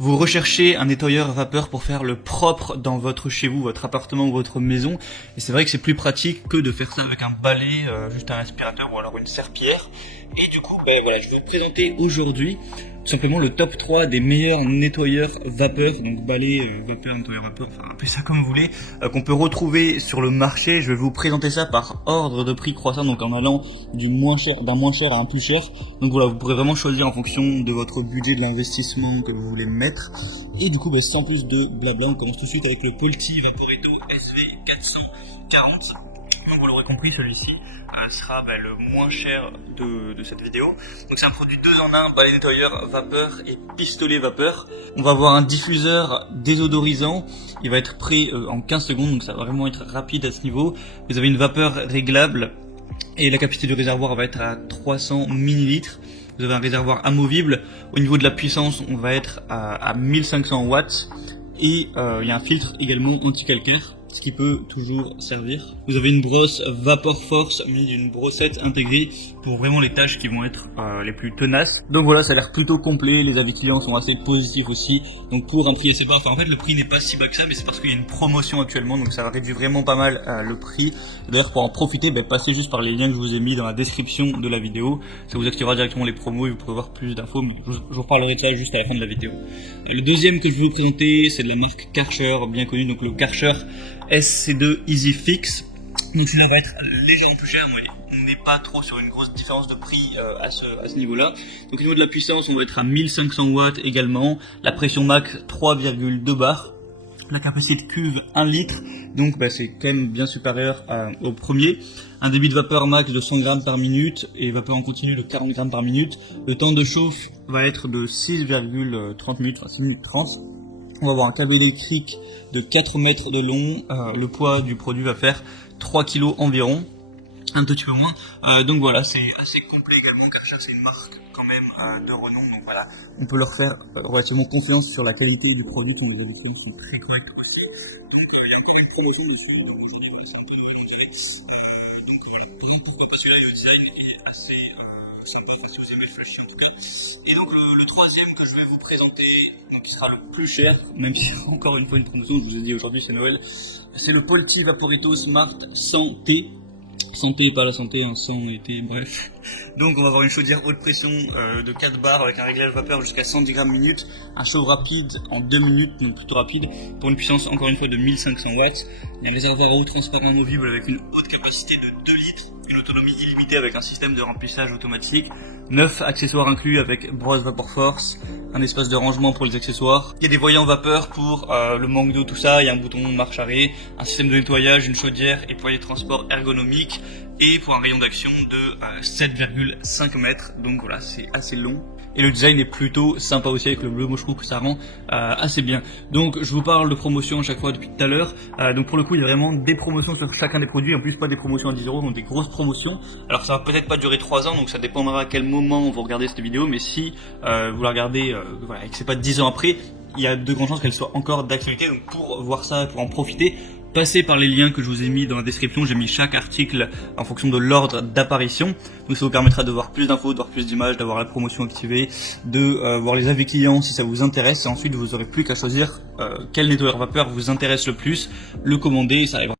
Vous recherchez un nettoyeur vapeur pour faire le propre dans votre chez vous, votre appartement ou votre maison. Et c'est vrai que c'est plus pratique que de faire ça avec un balai, juste un aspirateur ou alors une serpillière. Et du coup, voilà, je vais vous présenter aujourd'hui tout simplement le top 3 des meilleurs nettoyeurs vapeur, donc balai, vapeur, nettoyeur vapeur, enfin appelez ça comme vous voulez, qu'on peut retrouver sur le marché. Je vais vous présenter ça par ordre de prix croissant, donc en allant d'un moins cher à un plus cher. Donc voilà, vous pourrez vraiment choisir en fonction de votre budget, de l'investissement que vous voulez mettre. Et du coup, sans plus de blabla, on commence tout de suite avec le Polti Vaporetto SV440. Donc vous l'aurez compris, celui-ci sera le moins cher de cette vidéo. Donc c'est un produit 2 en 1, balai nettoyeur vapeur et pistolet vapeur. On va avoir un diffuseur désodorisant, il va être prêt en 15 secondes, donc ça va vraiment être rapide à ce niveau. Vous avez une vapeur réglable et la capacité du réservoir va être à 300 ml. Vous avez un réservoir amovible. Au niveau de la puissance, on va être à 1500 watts. Et il y a un filtre également anti-calcaire, ce qui peut toujours servir. Vous avez une brosse Vapor Force munie d'une brossette intégrée pour vraiment les tâches qui vont être les plus tenaces. Donc voilà, ça a l'air plutôt complet, les avis clients sont assez positifs aussi. Donc pour un prix assez bas, en fait le prix n'est pas si bas que ça, mais c'est parce qu'il y a une promotion actuellement, donc ça va réduire vraiment pas mal le prix. D'ailleurs pour en profiter, passez juste par les liens que je vous ai mis dans la description de la vidéo. Ça vous activera directement les promos et vous pourrez voir plus d'infos, mais je vous reparlerai de ça juste à la fin de la vidéo. Le deuxième que je vais vous présenter, c'est de la marque Karcher, bien connue, donc le Karcher SC2 Easy Fix. Donc celui-là va être légèrement plus cher, mais on n'est pas trop sur une grosse différence de prix à ce niveau-là. Donc au niveau de la puissance, on va être à 1500 watts également. La pression max 3,2 bars. La capacité de cuve 1 litre, donc c'est quand même bien supérieur au premier. Un débit de vapeur max de 100 grammes par minute et vapeur en continu de 40 grammes par minute. Le temps de chauffe va être de 6,30 minutes, enfin 6 minutes 30. On va avoir un câble électrique de 4 mètres de long. Le poids du produit va faire 3 kg environ, un petit peu moins. Donc voilà, c'est assez complet également. Karcher, c'est une marque quand même de renom, donc voilà, on peut leur faire relativement confiance sur la qualité du produit, quand les éditions sont très correctes aussi. Donc il y a encore une promotion dessus, donc aujourd'hui voilà, c'est un peu Noël, on dirait. Donc voilà, pour moi, pourquoi pas, celui-là, le design est assez sympa, si vous aimez le flashy en tout cas. Et donc le troisième que je vais vous présenter, donc qui sera le plus cher, même si encore une fois une promotion, je vous ai dit aujourd'hui c'est Noël, c'est le Polti Vaporetto Smart Santé. Santé, pas la santé, sang et thé, bref. Donc on va avoir une chaudière haute pression de 4 bars avec un réglage vapeur jusqu'à 110 grammes minute, un chauffe rapide en 2 minutes, donc plutôt rapide, pour une puissance encore une fois de 1500 watts. Il y a un réservoir à eau transparent amovible avec une haute capacité de 2 litres, une autonomie illimitée avec un système de remplissage automatique, 9 accessoires inclus avec brosse Vapor Force, un espace de rangement pour les accessoires. Il y a des voyants vapeur pour le manque d'eau, tout ça, il y a un bouton marche arrêt, un système de nettoyage, une chaudière et poignée de transport ergonomique, et pour un rayon d'action de 7,5 mètres, donc voilà, c'est assez long. Et le design est plutôt sympa aussi avec le bleu, moi je trouve que ça rend assez bien. Donc je vous parle de promotion à chaque fois depuis tout à l'heure, donc pour le coup il y a vraiment des promotions sur chacun des produits, en plus pas des promotions à 10 €, donc des grosses promotions. Alors ça va peut-être pas durer 3 ans, donc ça dépendra à quel moment vous regardez cette vidéo, mais si vous la regardez voilà, et que c'est pas 10 ans après, il y a de grandes chances qu'elle soit encore d'actualité. Donc pour voir ça, pour en profiter, passez par les liens que je vous ai mis dans la description. J'ai mis chaque article en fonction de l'ordre d'apparition, donc ça vous permettra de voir plus d'infos, de voir plus d'images, d'avoir la promotion activée, de voir les avis clients si ça vous intéresse, et ensuite vous aurez plus qu'à choisir quel nettoyeur vapeur vous intéresse le plus, le commander, et ça arrivera.